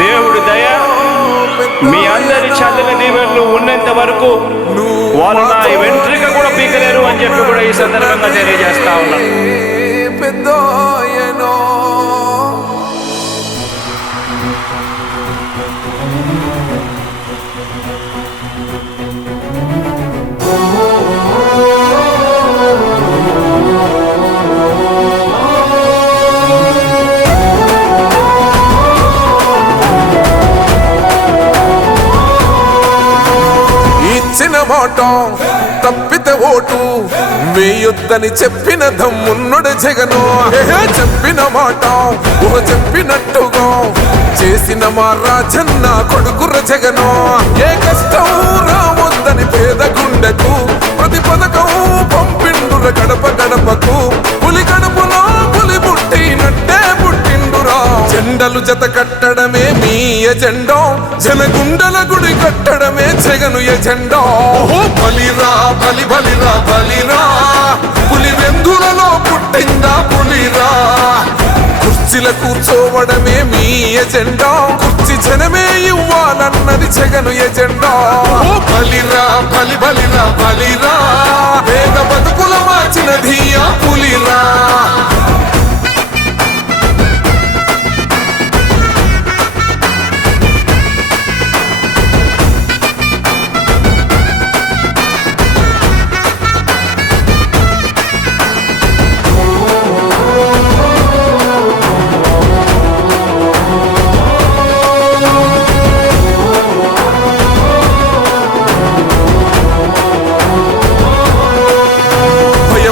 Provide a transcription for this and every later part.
దేవుడి దయ మీ అందరి చల్లని దీవెనలు ఉన్నంత వరకు వాళ్ళు నా వెంట్రిక కూడా పీకలేరు అని చెప్పి కూడా ఈ సందర్భంగా తెలియజేస్తా ఉన్నాను. ఇచ్చిన మాట తప్పితే ఓటు వేయొద్దని చెప్పిన దమ్మున్నడు జగను. చెప్పిన మాట చెప్పినట్టుగా చేసిన మా రాజన్న కొడుకుర జగను. ఏ కష్టం రావద్దని పేద గుండెకు ప్రతి పథకం పంపిండుర గడప గడపకు. పులి గడపలో పులి పుట్టినట్టే పుట్టిండురా. జెండలు జత కట్టడమే మీ ఎజెండా, జనగుండల గుడి కట్టడమే జగను ఎజెండా. బలిరా బలి బలిరా బలిరా, పులి వెందులలో పుట్టిందా పులిరా. కుర్చీల కూర్చోవడమే మీ ఎజెండా, కుర్చీ జనమే ఇవ్వాలన్నది జగను ఎజెండా. బలిరా బలి బలిరా బలిరా, పేద బతుకుల మార్చినది ఆ పులిరా.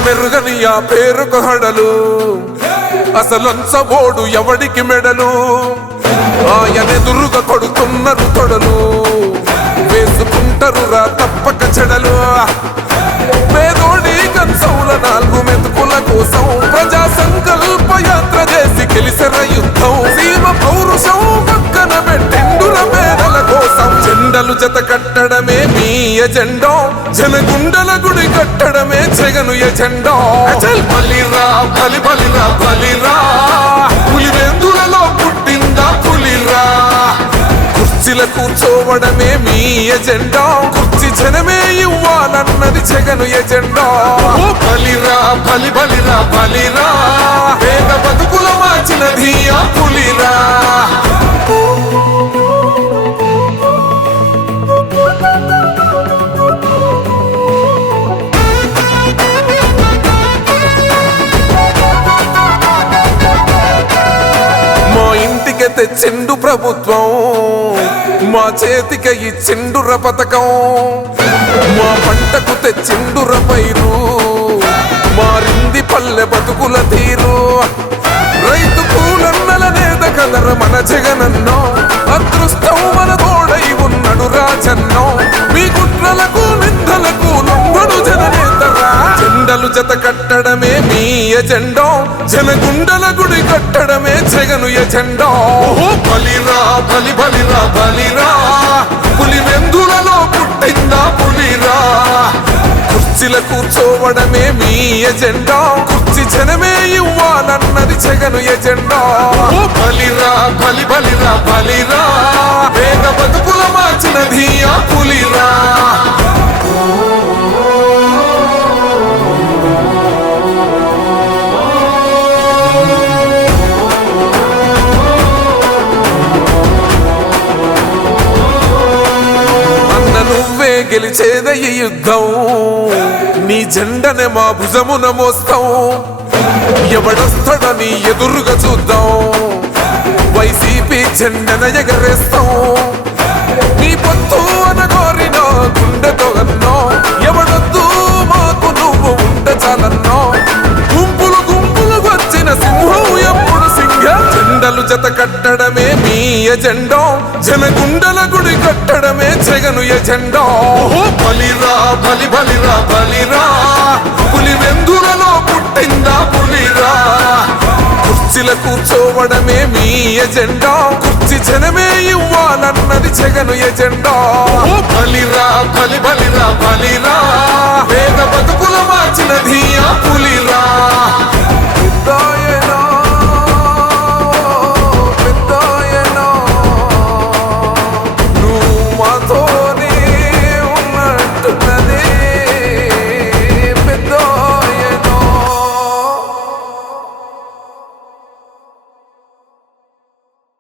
మెరుగని ఆ పేరుకు హడలు, అసలంచబోడు ఎవడికి మెడలు. ఆయనెదురుగా కొడుతున్నారు తొడలు, వేసుకుంటారు రా తప్పక చెడలు. పేదోడి కంచౌల 4 మెతుకుల కోసం ప్రజా సంకల్ప యాత్ర చేసి గెలిసెర యుద్ధం. సీమ పౌరుషం పక్కన పెట్టిండుల పేదల కోసం. జెండలు జత కట్టడమే మీ ఎజెండా, జనగుండల గుడి కట్టడమే జగను ఎజెండా. బలిరా బలి బలిరా బలిరా, పులి వెందులలో పుట్టిందా పులిరా. కుర్చీల కూర్చోవడమే మీ ఎజెండా, కుర్చీ జనమే ఇవ్వాలన్నది జగను ఎజెండా. బలిరా బలి బలిరా బలిరా, పేద బతుకుల మార్చినది ఆ పులిరా. తెచ్చిండు ప్రభుత్వం, మా చేతికి ఇచ్చిండుర పథకం. మా పంటకు తెచ్చిండుర పైరు, మారింది పల్లె బతుకుల తీరు. రైతు కూలన్నల నేత కదర మన జగనన్నో, అదృష్టం మన తోడై ఉన్నడు రాజన్నో. మీ కుట్రలకు నిందలకు లొంగడు జననేతరా. జెండలు జత కట్టడమే మీ ఎజెండా, జనగుండల గుడి కట్టడమే జగను ఎజెండా. బలిరా బలి బలిరా బలిరా, పులి వెందులలో పుట్టిందా పులిరా. కుర్చీల కూర్చోవడమే మీ ఎజెండా, కుర్చీ జనమే ఇవ్వాలన్నది జగను ఎజెండా. బలిరా బలి బలిరా బలిరా, పేద బతుకుల మార్చినది ఆ పులిరా. గెలిచేద ఈ యుద్ధం, నీ జెండనే మా భుజమున మోస్తాం. ఎవడొస్తాడని ఎదురుగా చూద్దాం, వైసీపీ జెండన ఎగరేస్తాం. నీ పొత్తు అనగోరిన గుండెతో అన్నో, ఎవడొద్దు మాకు నువ్వు ఉంటే చాలన్నో. గుంపులు గుంపులు వచ్చిన సింహం ఎప్పుడు సింగ. జెండలు జత కట్టడమే మీ ఎజెండా, జనగుండల గుడి కట్టడమే జగను ఎజెండా. బలిరా బలి బలిరా బలిరా, పులి వెందులలో పుట్టిందా పులిరా. కుర్చీల కూర్చోవడమే మీ ఎజెండా, కుర్చీ జనమే ఇవ్వాలన్నది జగను ఎజెండా. బలిరా బలి బలిరా బలిరా, పేద బతుకుల మార్చినది ఆ పులిరా.